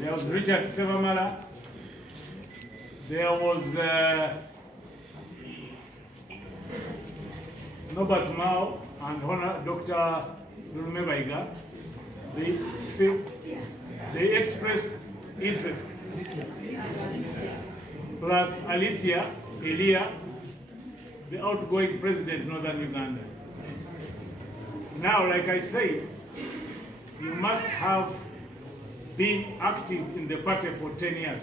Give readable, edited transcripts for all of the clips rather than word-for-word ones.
There was Richard Sevamala. There was Norbert Mao and Honor Dr. Durumebaiga. They expressed interest. Plus Alitia Elia, the outgoing president of Northern Uganda. Now, like I say, you must have been active in the party for 10 years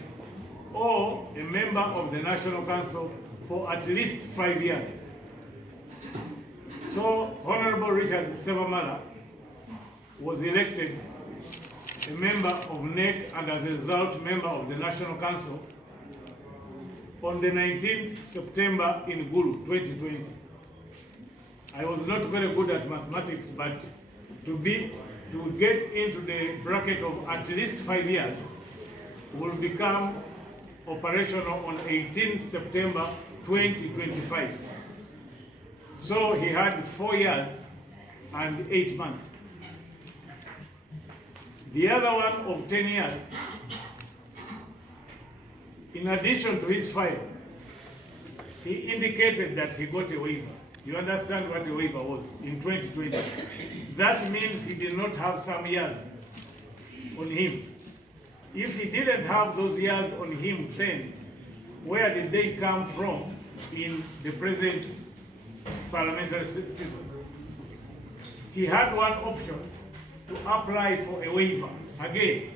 or a member of the National Council for at least 5 years. So, Honorable Richard Sevamala was elected a member of NEC and as a result, member of the National Council on the 19th September in Gulu, 2020. I was not very good at mathematics, but to get into the bracket of at least 5 years will become operational on 18th September 2025. So he had 4 years and 8 months. The other one of 10 years, in addition to his file, he indicated that he got a waiver. You understand what a waiver was in 2020. That means he did not have some years on him. If he didn't have those years on him then, where did they come from in the present parliamentary season? He had one option to apply for a waiver again,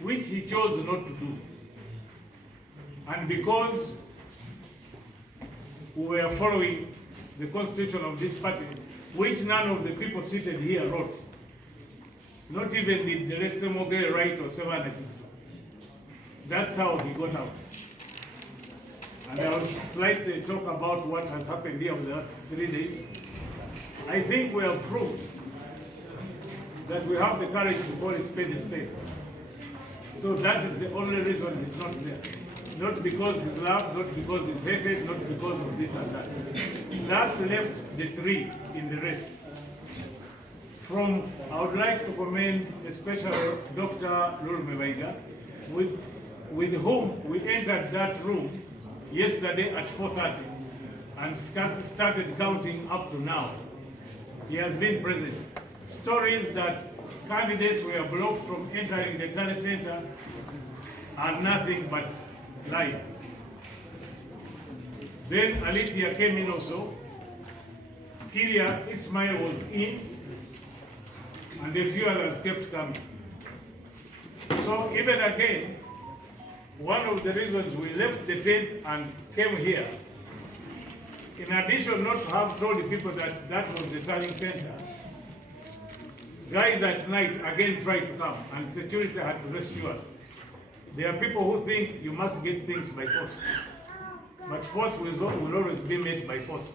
which he chose not to do. And because we were following the constitution of this party, which none of the people seated here wrote, not even did the late Semoge write or Sevan. That's how he got out. And I will slightly talk about what has happened here over the last 3 days. I think we have proved that we have the courage to call a spade a spade. So that is the only reason he's not there. Not because he's loved, not because he's hated, not because of this and that. That left the three in the race. I would like to commend especially Dr. Durumebaiga, with whom we entered that room yesterday at 4:30 and started counting up to now. He has been present. Stories that candidates were blocked from entering the Tally Center are nothing but lies. Then Alitia came in also. Kiria Ismail was in, and a few others kept coming. So even again, one of the reasons we left the tent and came here, in addition not to have told the people that that was the turning center, guys at night again tried to come and security had to rescue us. There are people who think you must get things by force. But force will always be met by force.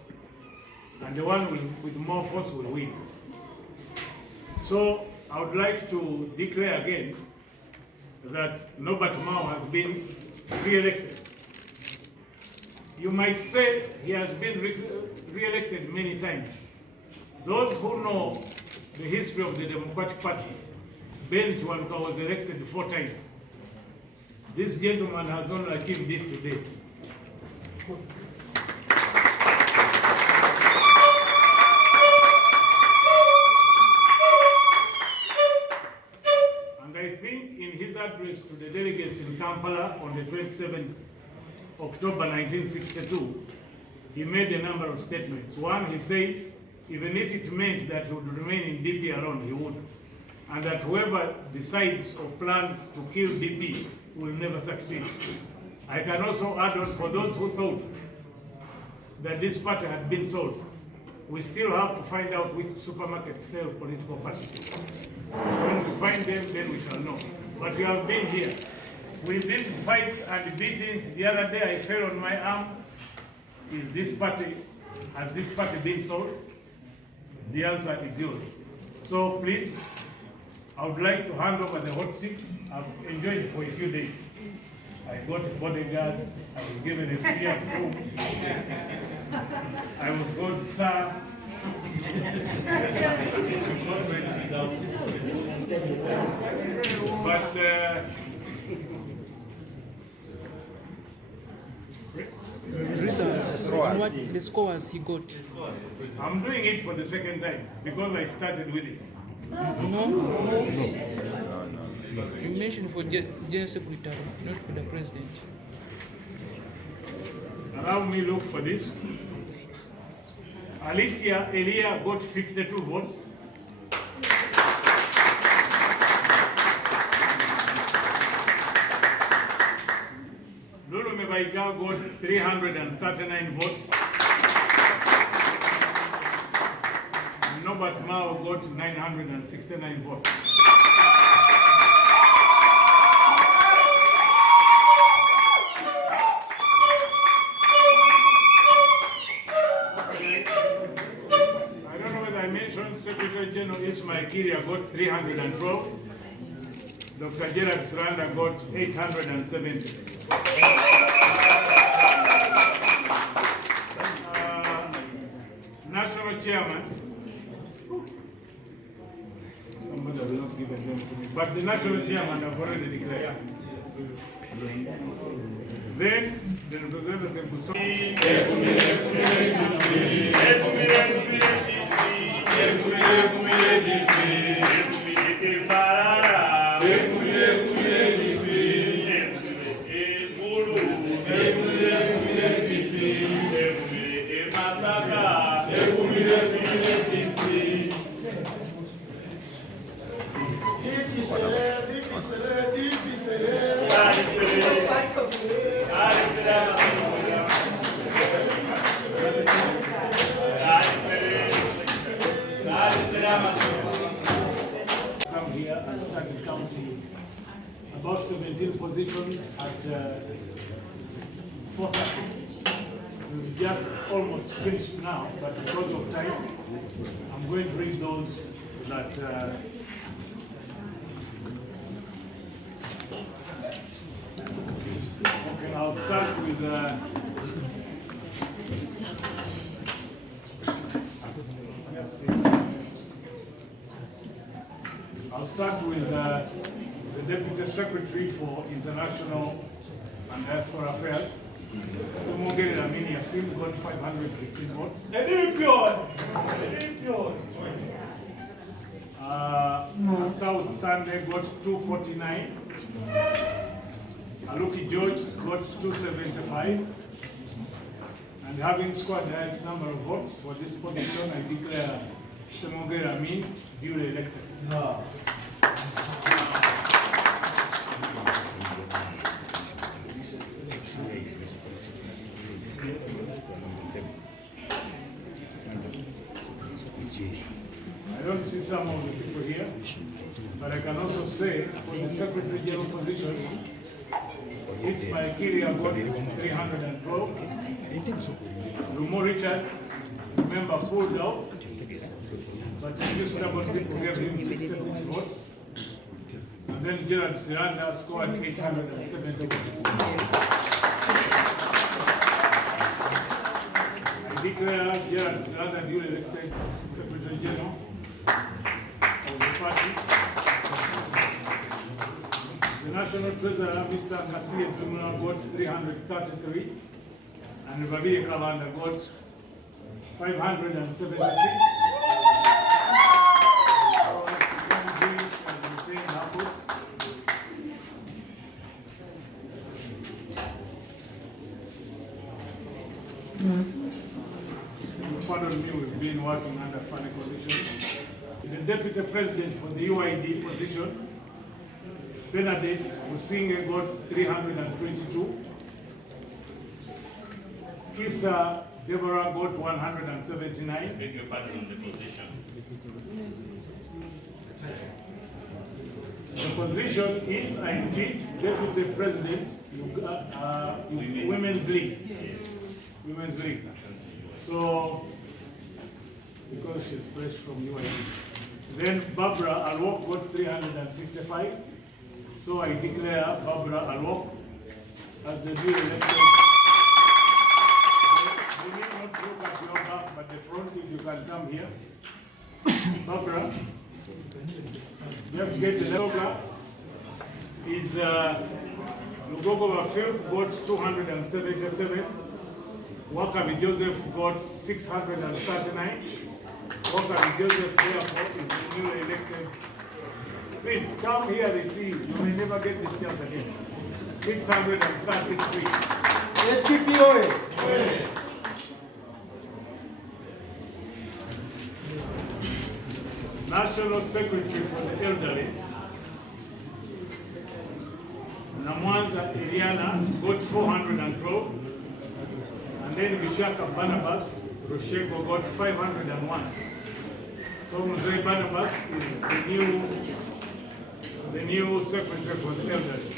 And the one with more force will win. So I would like to declare again that Norbert Mao has been re-elected. You might say he has been re-elected many times. Those who know the history of the Democratic Party, Ben Chwanka was elected 4 times. This gentleman has only achieved it today. And I think in his address to the delegates in Kampala on the 27th October 1962, he made a number of statements. One, he said, even if it meant that he would remain in DP alone, he would. And that whoever decides or plans to kill DP will never succeed. I can also add on, for those who thought that this party had been sold, we still have to find out which supermarkets sell political parties. When we find them, then we shall know. But we have been here. With these fights and beatings, the other day I fell on my arm. Has this party been sold? The answer is yours. So please, I would like to hand over the hot seat. I've enjoyed it for a few days. I got bodyguards, I was given a serious room. I was called sir, But Results on what the scores he got. I'm doing it for the second time because I started with it. No. You mentioned for General Secretary, not for the President. Allow me look for this. Alitia Elia got 52 votes. Lulu Mebaiga got 339 votes. Norbert Mao got 969 votes. I don't know whether I mentioned Secretary General Ismail Kiria got 312. Dr. Gerard Sranda got 870. National Chairman, somebody will not give them to me, but the National Chairman have already declared. Then the representative will come here and start counting about 17 positions at 4:30. We've just almost finished now, but because of time, I'm going to read those that okay, I'll start with the Deputy Secretary for International and Diaspora Affairs. Semongere Lamini Yasim got 515 votes. South Sunday got 249. Aluki George got 275. And having scored the highest number of votes for this position, I declare Semongere Lamini duly elected. I don't see some of the people here, but I can also say for the Secretary General position, Ismail Kiria got 312. Rumo Richard, member, pulled out, but a few stubborn people gave him 66 votes. And then Gerard Sranda scored 870 votes. I declare Gerard Sranda duly elected Secretary General of the party. The National Treasurer, Mr. Ngasiye Zimuna, got 333, and Babiri Kavanda got 576. Pardon me, we've been working under funny conditions. The Deputy President for the UID position, Benedict Musinge got 322. Kisa Deborah got 179. Beg your pardon on the position. The position is indeed Deputy President, Women's League. Women's League. So, because she's fresh from UID. Then Barbara Alwok got 355. So I declare Barbara Alwok as the new elected. You need not look at your back, but the front if you can come here. Barbara, just get the Barbara is Lugogo Field got 277. Wakabi Joseph got 639. Wakabi Joseph therefore is the newly elected. Please come here, they see you. You may never get this chance again. 633. National Secretary for the Elderly, Namwanza Eliana got 412, and then Bishaka Barnabas Roshego got 501. So Mzee Barnabas is the new Secretary for the Elderly.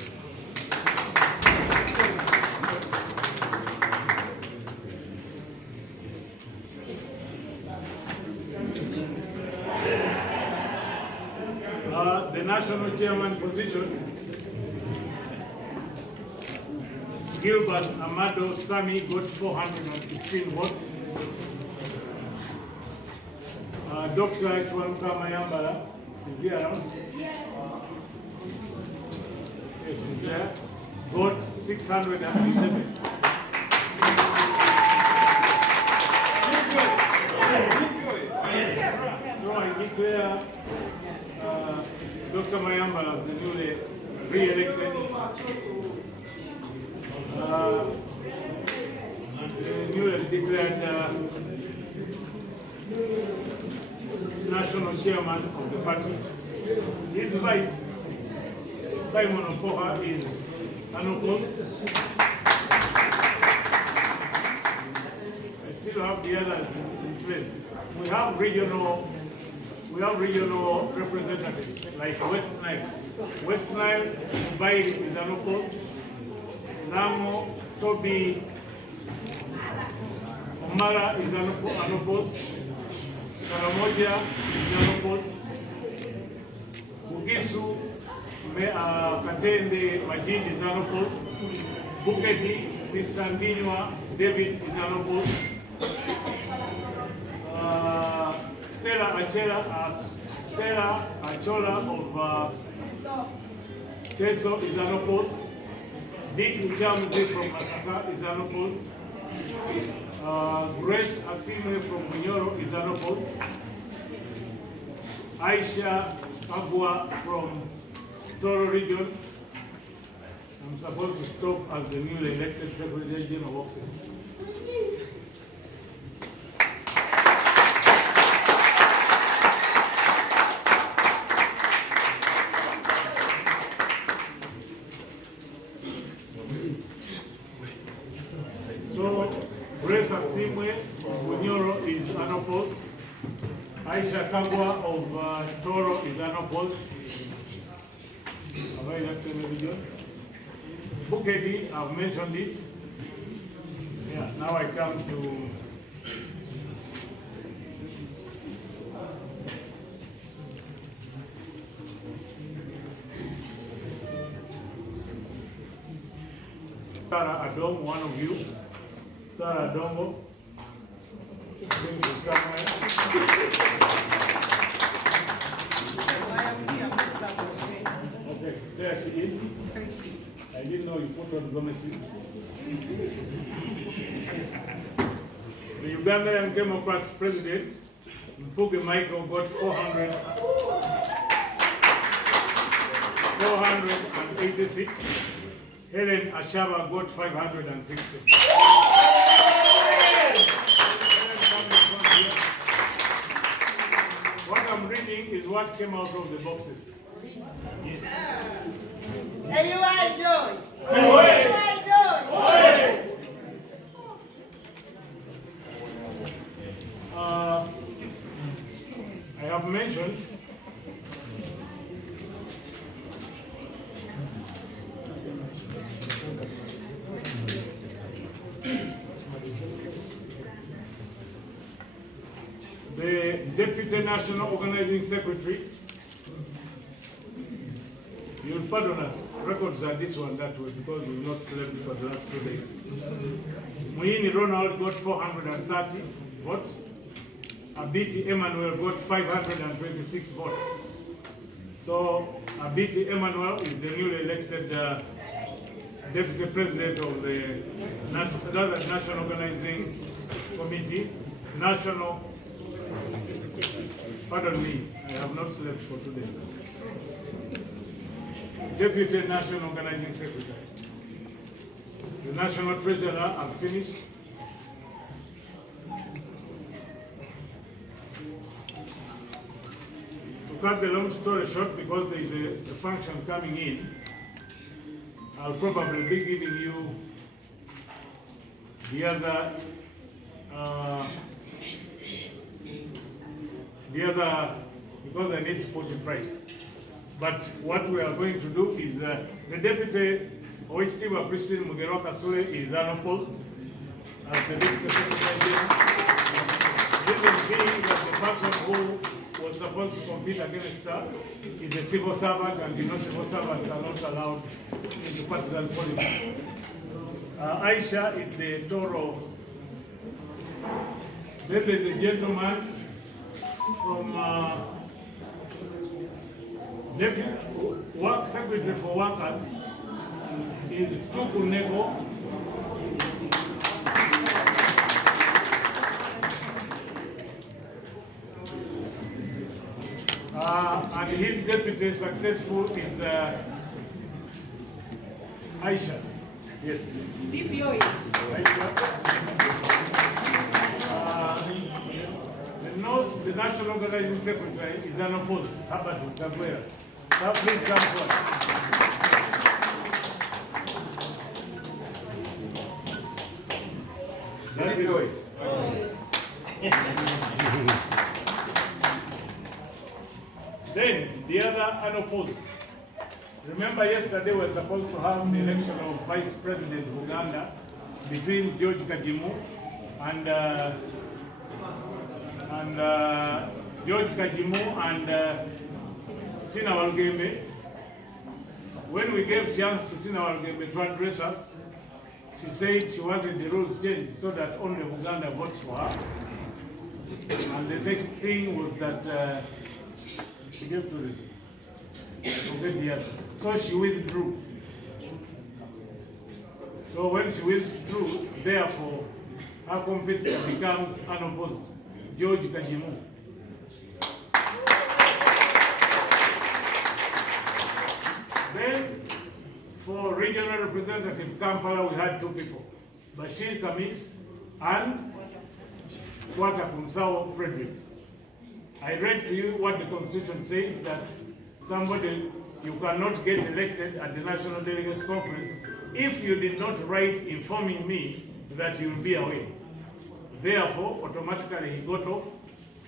The national chairman position, Gilbert Amado Sami got 416 votes. Dr. Chwaluka Mayambala is here around. Yes, she's there. Got 611. So I declare Dr. Mayambala as the newly re-elected newly declared national chairman of the party. His vice, Simon Okoha, is unopposed. I still have the others in place. We have regional representatives like West Nile. West Nile, Dubai is unopposed. Namo, Toby, Omara is unopposed. Karamoja is unopposed. Bugisu, Katende, Majid is unopposed. Buketi, Mr. Ndinywa, David is unopposed. Stella Achola of Teso is unopposed. Dick Ujamzi from Masaka is unopposed. Grace Asime from Munyoro is unopposed. Aisha Agua from Toro region. I'm supposed to stop as the newly elected Secretary General of Oxford. So, Grace Asimwe of Munyoro is unopposed. Aisha Kagwa of Toro is unopposed. Have I left any video? Bukedi, I've mentioned it. Yeah, now I come to Sarah Adom, one of you. Sarah Adongo. Bring it somewhere. Okay, there she is. I didn't know you put on Gomesi. The Ugandan Democrats president, Mpuge Michael, got 486. Helen Ashaba got 560. What I'm reading is what came out of the boxes. Yes. Hey, you are doing? Hey, you are doing? I have mentioned the Deputy National Organizing Secretary. You'll pardon us, records are this one that way because we've not slept for the last 2 days. Muini Ronald got 430 votes. Abiti Emmanuel got 526 votes. So Abiti Emmanuel is the newly elected Deputy President of the National Organizing Committee, pardon me, I have not slept for today. Deputy National Organizing Secretary. The National Treasurer, I'm finished. To cut the long story short, because there is a function coming in, I'll probably be giving you the other, because I need to put it right. But what we are going to do is the Deputy Oichtiwa Christine Mugero Kasule is unopposed as the Deputy Secretary. Reason being that the person who was supposed to compete against her is a civil servant, and you know civil servants are not allowed into partisan politics. Aisha is the Toro. This is a gentleman from Work Secretary for Workers is Tukunego. And his deputy successful is Aisha. Yes. The National Organizing Secretary is unopposed. Habatu Tabuera. Now please come forward. Then the other unopposed. Remember yesterday we were supposed to have the election of Vice President of Uganda between George Kajimu and Tina Walgembe. When we gave chance to Tina Walgembe to address us, she said she wanted the rules changed so that only Uganda votes for her. And the next thing was that she gave tourism. Forget the other. So she withdrew. So when she withdrew, therefore, her competitor becomes unopposed, George Kajimu. Then, for regional representative Kampala, we had two people, Bashir Kamis and Kwata Kunsao Frederick. I read to you what the Constitution says, that somebody, you cannot get elected at the National Delegates Conference if you did not write informing me that you will be away. Therefore, automatically he got off.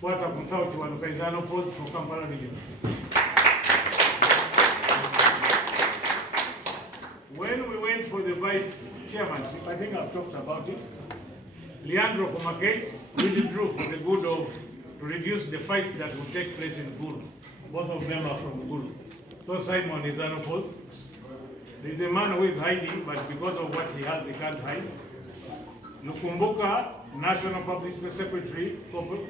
Kwata Kunsao Chiwanuka is unopposed for Kampala region. When we went for the vice chairmanship, I think I've talked about it, Leandro Komaket withdrew for the good of, to reduce the fights that will take place in Gulu. Both of them are from Gulu. So Simon is unopposed. There is a man who is hiding, but because of what he has, he can't hide. Lukumbuka, National Publicity Secretary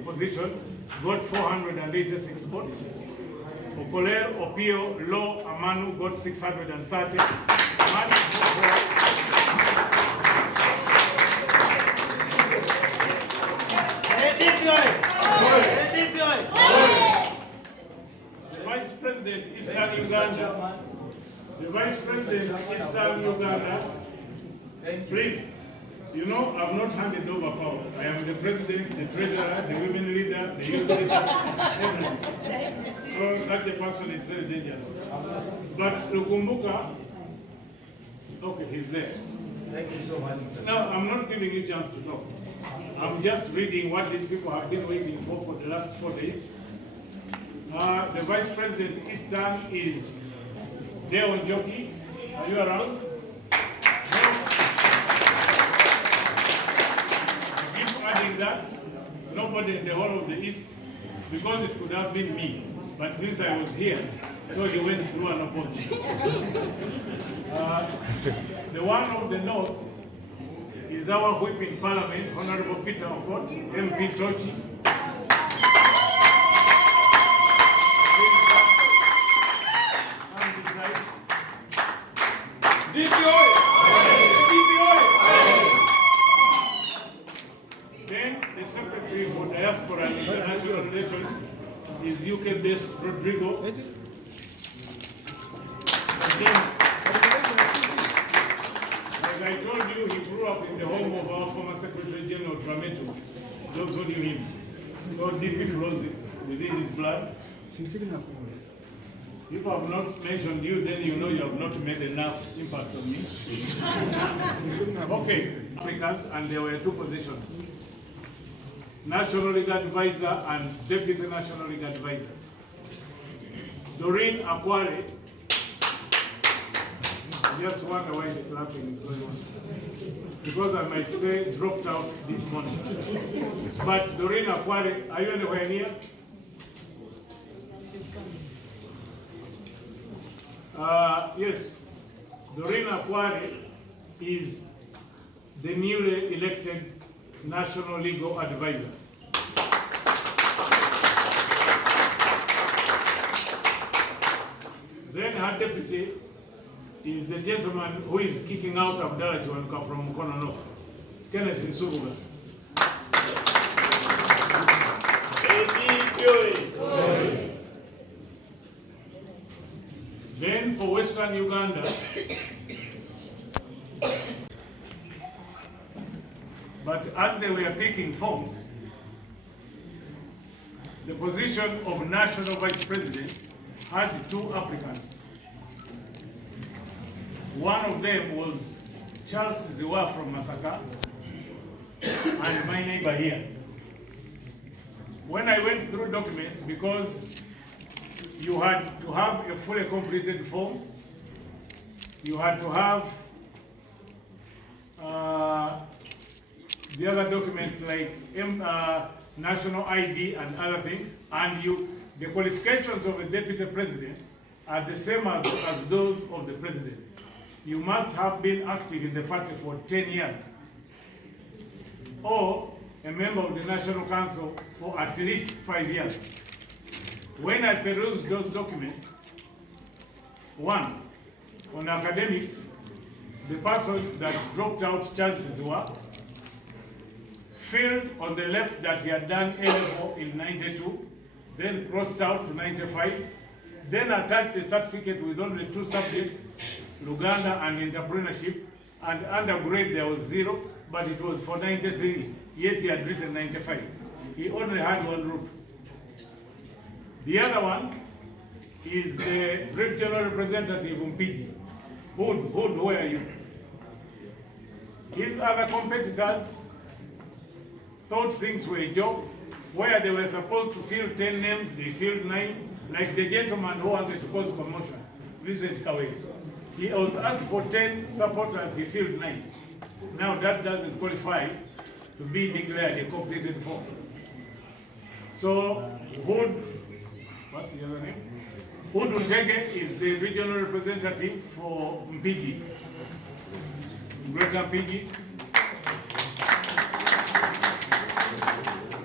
position, got 486 votes. Okoler Opio Lo Amanu got 630. The Vice President Eastern Uganda. The Vice President Eastern Uganda. Please, you know, I've not handed over power. I am the President, the Treasurer, the Women Leader, the Youth Leader, everything. So such a person is very dangerous. But Lukumbuka, okay, he's there. Thank you so much, Mr. Now, I'm not giving you a chance to talk. I'm just reading what these people have been waiting for the last 4 days. The Vice President Eastern is Deo Njoki. Are you around? Keep adding that. Nobody in the whole of the East, because it could have been me. But since I was here, so he went through an opposite. The one of the North is our whip in Parliament, Honorable Peter Okot, MP Tochi. Then the Secretary for Diaspora and International Relations is UK-based Rodrigo. And then, as I told you, he grew up in the home of our former Secretary General Trameto. Those who knew him. So deeply flows within his blood. If I have not mentioned you, then you know you have not made enough impact on me. Okay, applicants, and there were two positions. National Legal Advisor and Deputy National Legal Advisor. Doreen Aquare, I just wonder why the clapping is going on. Because I might say dropped out this morning. But Doreen Aquare, are you anywhere near? Yes, Doreen Aquare is the newly elected National Legal Advisor. Then her deputy is the gentleman who is kicking out Abdallah Chiwanuka from Mukono North, Kenneth Nsubuga. Then for Western Uganda, but as they were picking forms, the position of National Vice President had two applicants. One of them was Charles Ziwa from Masaka, and my neighbor here. When I went through documents, because you had to have a fully completed form, you had to have the other documents like national ID and other things, and the qualifications of a deputy president are the same as those of the president. You must have been active in the party for 10 years, or a member of the National Council for at least 5 years. When I perused those documents, one, on academics, the person that dropped out, Charles Ziwa, filled on the left that he had done A-level in 92, then crossed out to 95, then attached a certificate with only 2 subjects, Luganda and entrepreneurship, and undergrade there was 0, but it was for 93, yet he had written 95. He only had one route. The other one is the regional representative Mpigi. Hood, where are you? His other competitors thought things were a joke, where they were supposed to fill 10 names, they filled 9, like the gentleman who wanted to cause commotion, Vincent Kawe. He was asked for 10 supporters, he filled 9. Now that doesn't qualify to be declared a completed form. So Hood, what's the other name? Hood Utege is the regional representative for Mpigi, Greater Mpigi.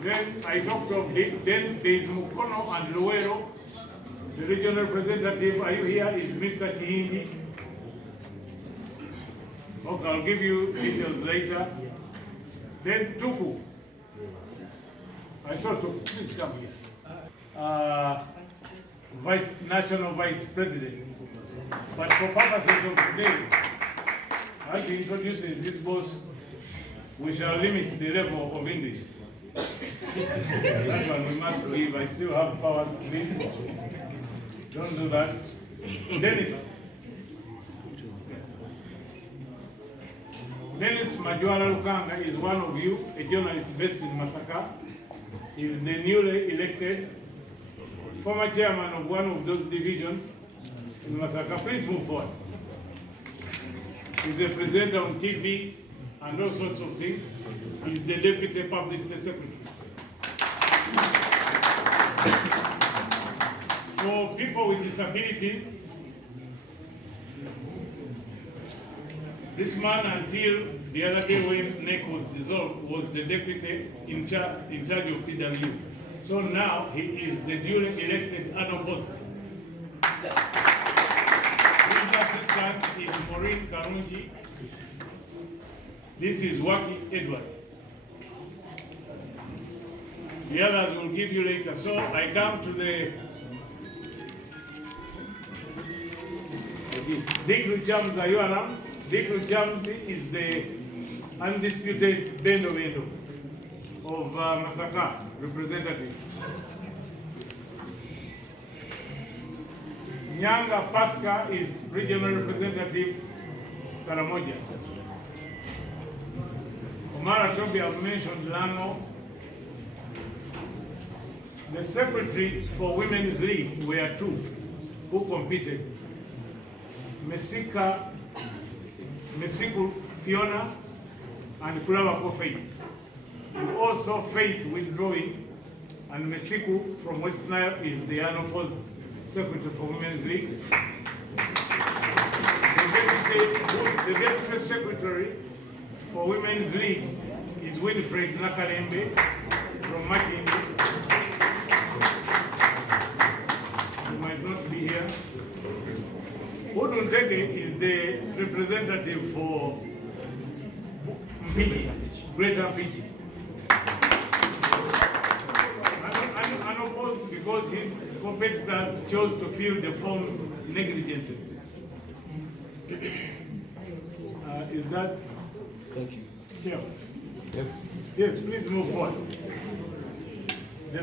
Then I talked of then there is Mukono and Luero. The regional representative, are you here, is Mr. Chihindi. Okay, I'll give you details later. Then Tuku. I saw Tuku, please come here. National Vice President. But for purposes of today, as he introduces this boss, we shall limit the level of English. That one we must leave. I still have power to leave. Don't do that. Dennis Majwala Lukanga is one of you, a journalist based in Masaka. He is the newly elected former chairman of one of those divisions in Masaka. Please move forward. He's a presenter on TV and all sorts of things. He's the deputy publicity secretary. For people with disabilities, this man, until the other day when NEC was dissolved, was the deputy in charge of PW. So now he is the duly elected annual post. His assistant is Maureen Karungi. This is Waki Edward. The others will give you later. So I come to the Dick Chams. Are you announced? Dick Chams is the undisputed Bendo of Masaka representative. Nyanga Pasca is regional representative Karamoja. Omara Tobi, I've mentioned Lango. The secretary for Women's League were two who competed. Mesiku Fiona and Kulabako Faith. And also Faith withdrawing, and Mesiku from West Nile is the unopposed secretary for Women's League. The deputy secretary for Women's League is Winfred Nakalembe from Makindi. He might not be here. Utuntege is the representative for Mpiji, Greater Mpiji. Unopposed because his competitors chose to fill the forms negligently. Is that? Thank you. Chair? Yes. Yes, please move forward. The